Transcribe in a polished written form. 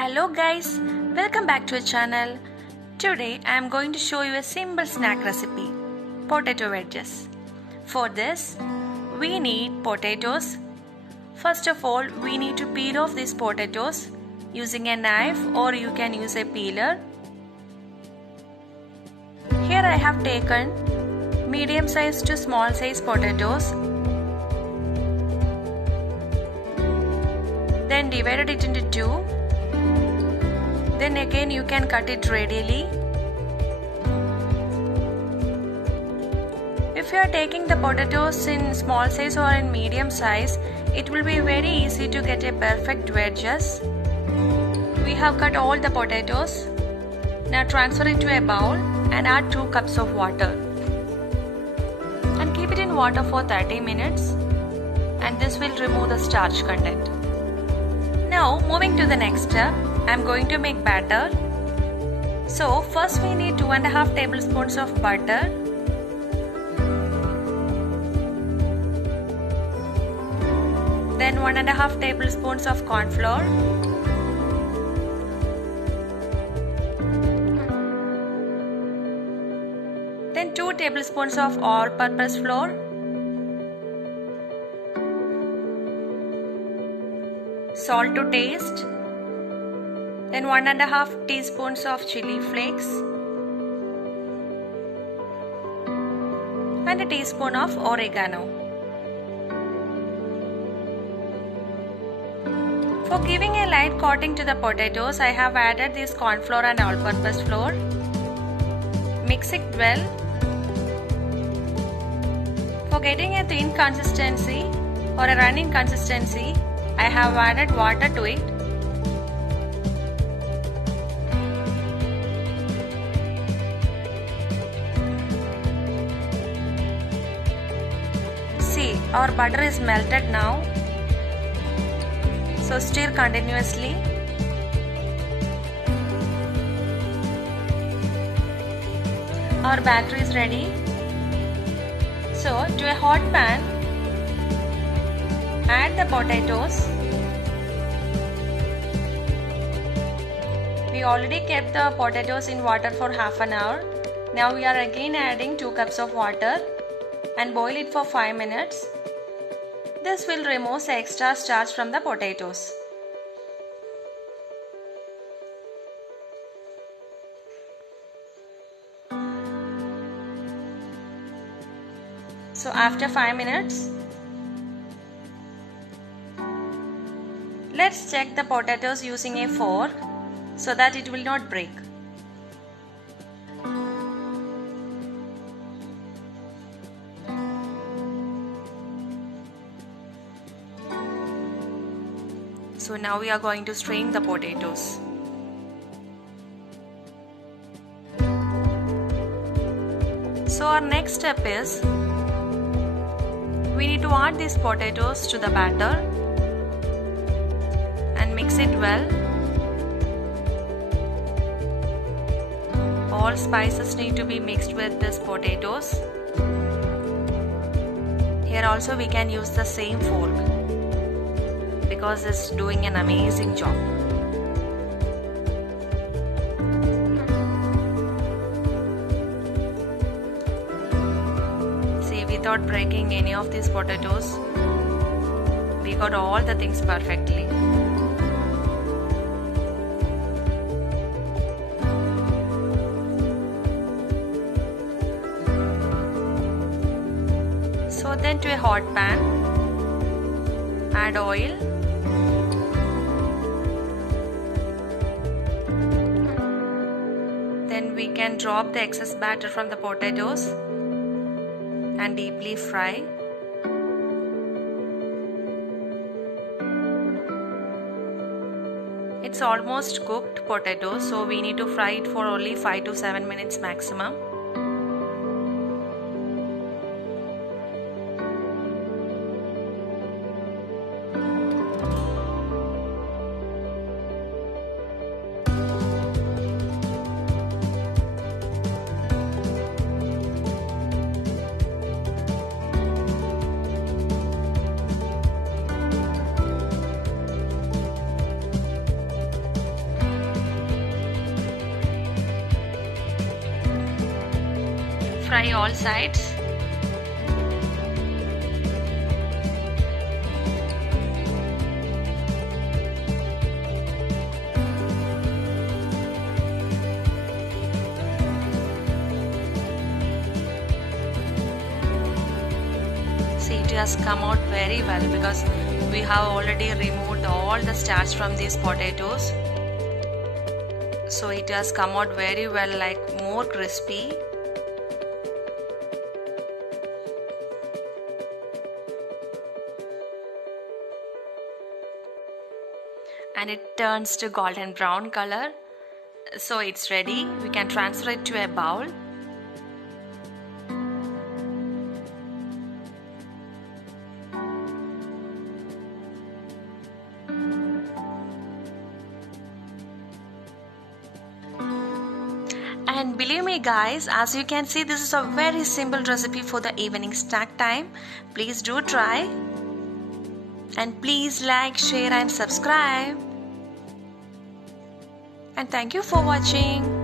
Hello guys, welcome back to our channel. Today I am going to show you a simple snack recipe, potato wedges. For this, we need potatoes. First of all, we need to peel off these potatoes using a knife or you can use a peeler. Here I have taken medium size to small size potatoes. Then divided it into two. Then again you can cut it radially. If you are taking the potatoes in small size or in medium size, it will be very easy to get a perfect wedges. We have cut all the potatoes. Now transfer it to a bowl and add 2 cups of water. And keep it in water for 30 minutes. And this will remove the starch content. Now moving to the next step, I am going to make batter. So first we need 2.5 tablespoons of butter. Then 1.5 tablespoons of corn flour. Then 2 tablespoons of all-purpose flour. Salt to taste. Then 1.5 teaspoons of chili flakes and a teaspoon of oregano. For giving a light coating to the potatoes, I have added this corn flour and all-purpose flour. Mix it well. For getting a thin consistency or a running consistency, I have added water to it. See, our butter is melted now. So stir continuously. Our batter is ready. So to a hot pan, add the potatoes. We already kept the potatoes in water for half an hour. Now we are again adding 2 cups of water and boil it for 5 minutes. This will remove the extra starch from the potatoes. So after 5 minutes, let's check the potatoes using a fork so that it will not break. So now we are going to strain the potatoes. So our next step is we need to add these potatoes to the batter and mix it well. All spices need to be mixed with these potatoes. Here also we can use the same fork because it's doing an amazing job. See, without breaking any of these potatoes, we got all the things perfectly. So then to a hot pan, add oil. Then we can drop the excess batter from the potatoes and deeply fry. It's almost cooked potato, so we need to fry it for only 5 to 7 minutes maximum. fry all sides. See, it has come out very well because we have already removed all the starch from these potatoes. So it has come out very well, like more crispy. And it turns to golden brown color. So it's ready. We can transfer it to a bowl. And believe me guys, as you can see, this is a very simple recipe for the evening snack time. Please do try. And please like, share and subscribe. And thank you for watching.